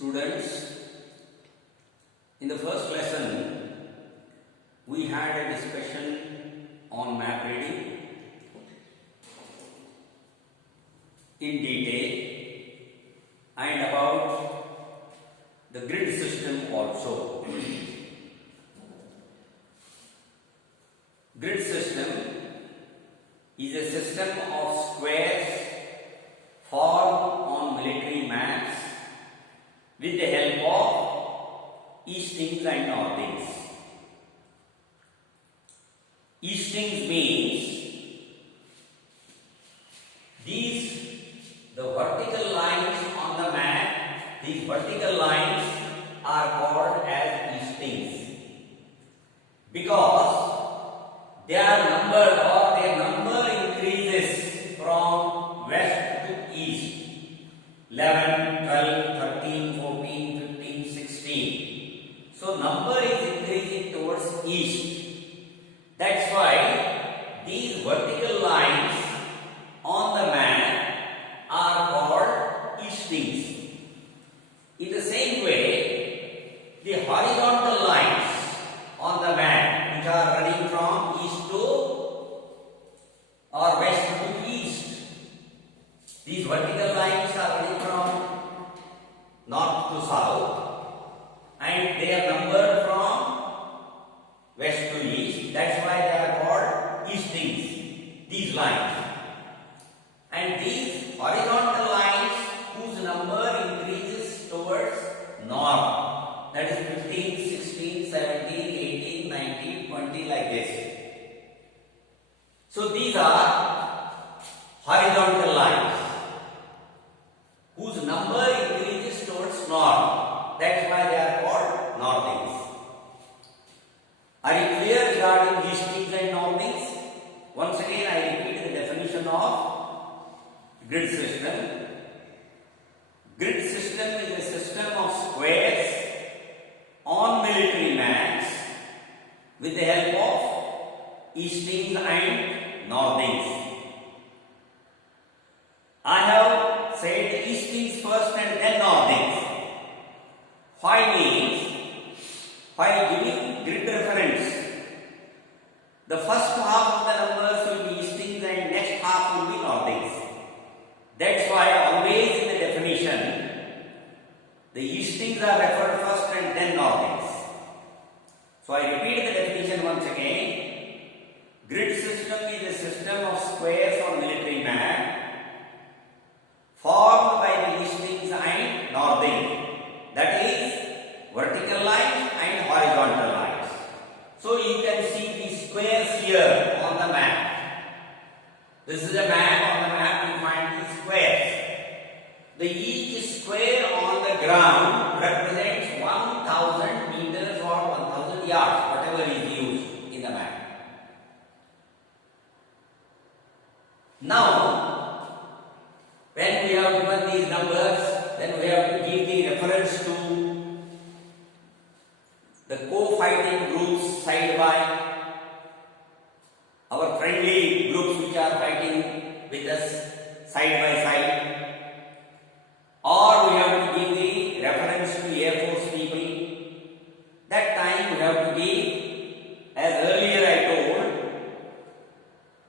Students, in the first lesson, we had a discussion on map reading in detail and about the grid system also. Grid system is a system of squares formed on military maps with the help of eastings and northings. Eastings means the vertical lines on the map, these vertical lines are called as eastings because their number increases from west to east. 11, 12, 13, 14, 15, 16. So number is increasing towards east. That's why these vertical lines on the map are called eastings. In the same way, the horizontal lines on the map which are running from east to or west to east. These vertical lines are running from north to south and they are numbered from west to east. That's why they are called eastings, these lines. And these horizontal lines whose number increases towards north, that is 15, 16, 17, 18, 19, 20 like this. So these are horizontal lines whose number increases towards north. That's why they are called northings. Are you clear regarding eastings and northings? Once again, I repeat the definition of grid system. Grid system is a system of squares on military maps with the help of eastings and northings. I have said eastings first and then northings. Why means, while giving grid reference, the first half of the numbers will be eastings and next half will be northings. That's why always in the definition, the eastings are referred first and then northings. So I repeat the definition once again. Grid system is a system of squares on military map formed by the eastings and northing, that is vertical lines and horizontal lines. So you can see these squares here on the map. This is a map. On the map you find these squares. Each square on the ground represents 1000 meters or 1000 yards, whatever is used in the map. Now when we have given these numbers, then we have to give the reference to the co-fighting groups side by our friendly groups which are fighting with us side by side, or we have to give the reference to Air Force people. That time we have to give, as earlier I told,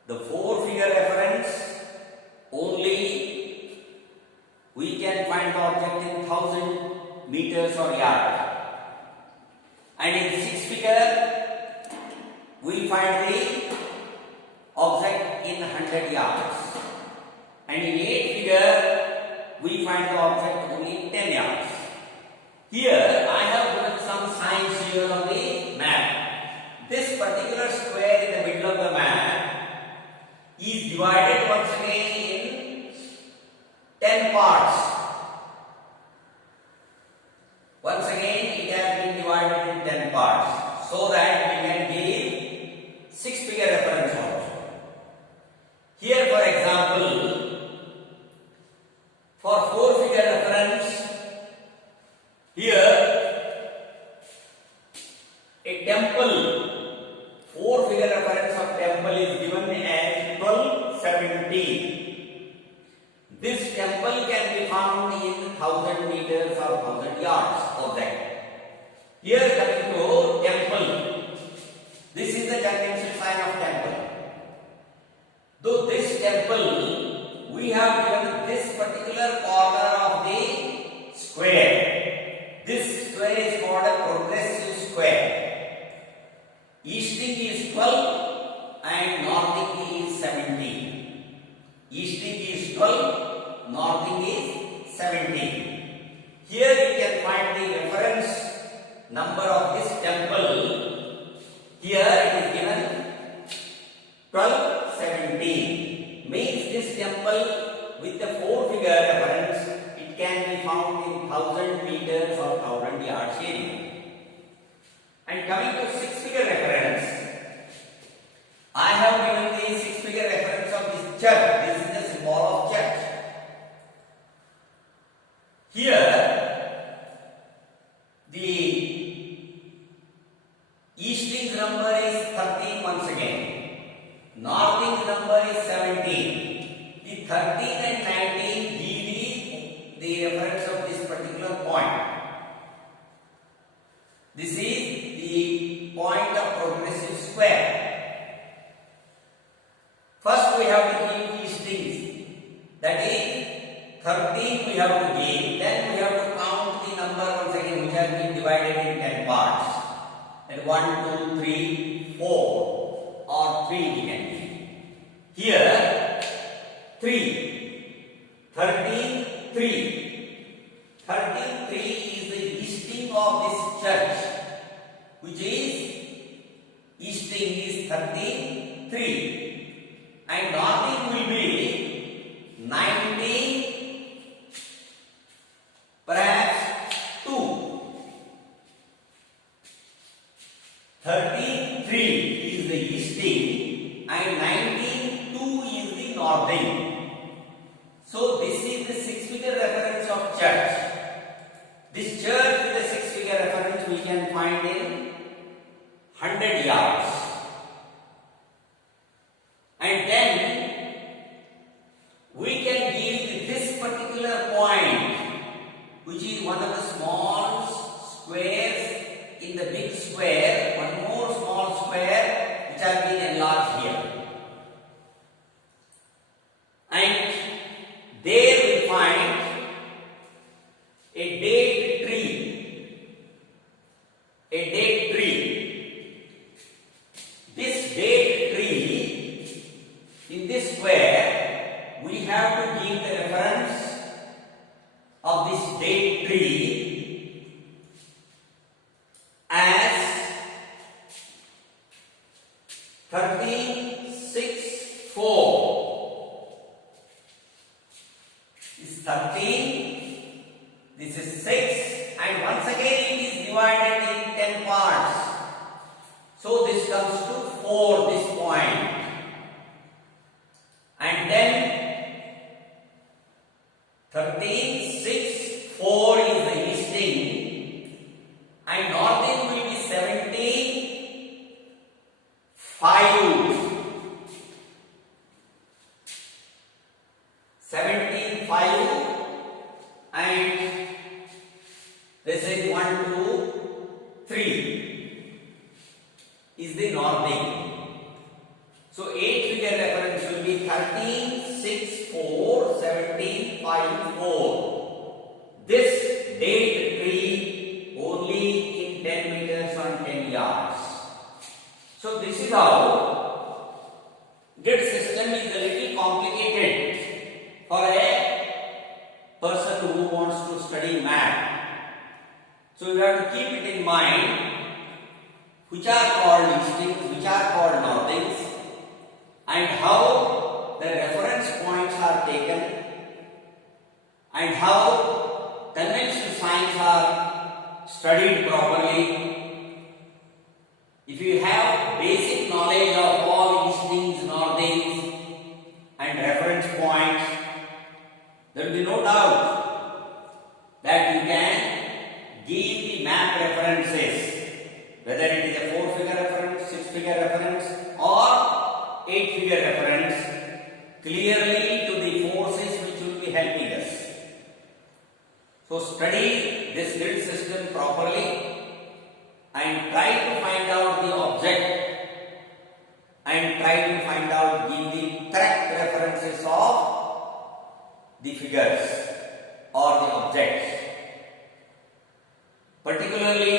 the 4-figure reference. Only we can find the object in 1000 meters or yards, and in 6-figure we find the object in 100 yards, and in 8-figure we find the object only in 10 yards. Here I have given some signs here on the map. This particular square in the middle of the map is divided once again in 10 parts. Once again it has been divided in 10 parts so that we can give 6-figure reference also. Here for example, for 4-figure reference, here a temple, 4-figure reference of temple is given as 1217. This temple can be found in 1000 meters or 1000 yards. Here coming to temple. This is the conventional sign of temple. Though this temple, we have given this particular corner of the square. This square is called a progressive square. Easting is 12 and northing is 17. Easting is 12, northing is 17. Here we can find the reference number of this temple. Here it is given 1217. Means this temple with the 4-figure reference, it can be found in 1000 meters or 1000 yards area. And coming to 6-figure reference, I have given the 6-figure reference of this church. This is the symbol of church. Here, the easting's number is 13 once again. Northing's number is 17. The 13 and 19 give the reference of this particular point. This is the point of progressive square. First we have to give eastings. That is 13 we have to give. Then we have to count the number once again which has been divided in 10 parts. And 1, 2, 3, 4 or 3 we can give. Here 3. 13, 3. 13, 3 is the easting of this church, which is easting is 13, 3. And northing will be 19, perhaps 2. 13, 3 is the easting and 19, 2 is the northing. So this is the 6-figure reference of church. This church with the 6-figure reference we can find in 100 yards. And then we can give this particular point, which is one of the small squares in the big square, one more small square which has been enlarged here. And there we find a date tree. A date tree. This date tree, in this square, we have to give the reference of this date tree as 13, 6, 4. This is 13, this is 6, and once again it is divided in 10 parts. So this comes to 4, this point. And then 13, 6, 4 is the easting, and northing will be 17, 5. 17, 5, and this is 1, 2, 3 is the northing. So 8-figure reference will be 13, 6, 4, 17, 5, 4. This date tree only in 10 meters on 10 yards. So this is how grid system is a little complicated for a person who wants to study math. So you have to keep it in mind which are called eastings, which are called northings, and how the reference points are taken, and how conventional signs are studied properly. If you have basic knowledge of all eastings, northings, and reference points, there will be no doubt that you can give the map references, whether it is a 4-figure reference, 6-figure reference, or 8-figure reference, clearly to the forces which will be helping us. So study this grid system properly and try to find out the object and try to find out, give the correct references of the figures or the objects. Particularly,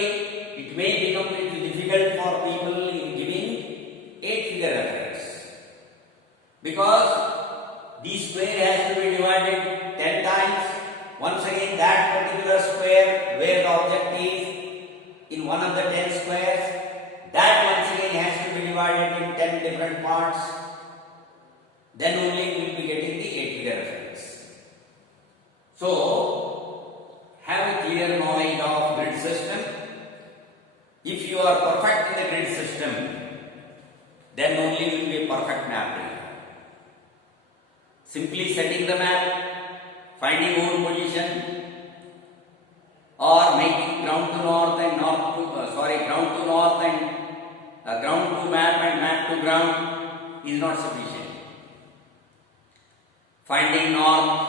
it may become a little difficult for people in giving 8-figure reference, because the square has to be divided 10 times. Once again, that particular square where the object is in one of the 10 squares, that once again has to be divided in 10 different parts. Then only we will be getting the 8-figure reference. So, have a clear knowledge of grid system. If you are perfect in the grid system, then only you will be a perfect map reader. Simply setting the map, finding own position, or making ground to north and ground to north and ground to map and map to ground is not sufficient. Finding north,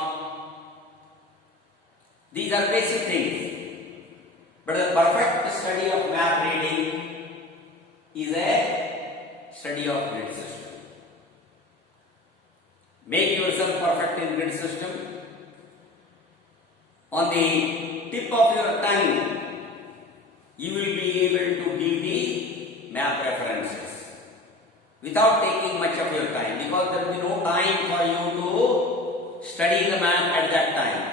these are basic things. But the perfect study of map reading is a study of grid system. Make yourself perfect in grid system. On the tip of your tongue, you will be able to give the map references without taking much of your time, because there will be no time for you to study the map at that time.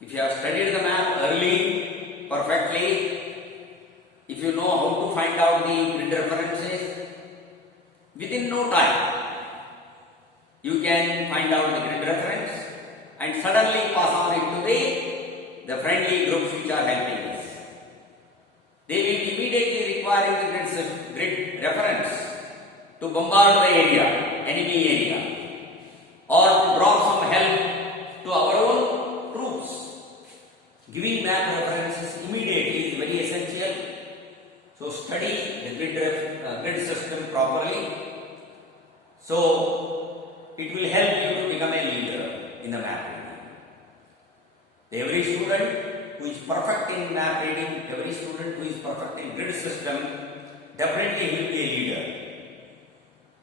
If you have studied the map early, perfectly, if you know how to find out the grid references, within no time, you can find out the grid reference and suddenly pass on it to the friendly groups which are helping us. They will immediately require the grid reference to bombard the area, enemy area, or to drop some help to our own troops. Giving map references immediately is very essential. So study the grid system properly. So it will help you to become a leader in the map reading. Every student who is perfect in map reading, every student who is perfect in grid system, definitely will be a leader.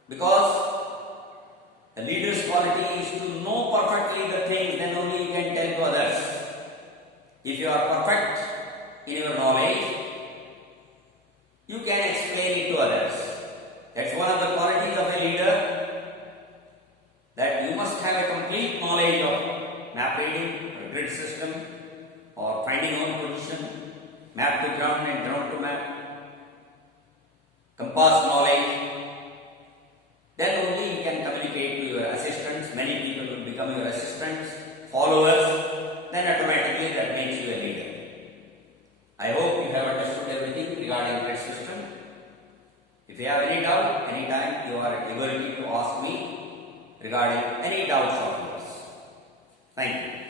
Because the leader's quality is to know perfectly the things, then only you can tell to others. If you are perfect in your knowledge, you can explain it to others. That's one of the qualities of a leader, that you must have a complete knowledge of map reading, or grid system, or finding own position, map to ground and ground to map, compass knowledge. Then only you can communicate to your assistants. Many people will become your assistants, followers. Then automatically that makes you a leader. I hope you have understood everything regarding grid system. If you have any doubt, anytime you are at liberty to ask me regarding any doubts of yours. Thank you.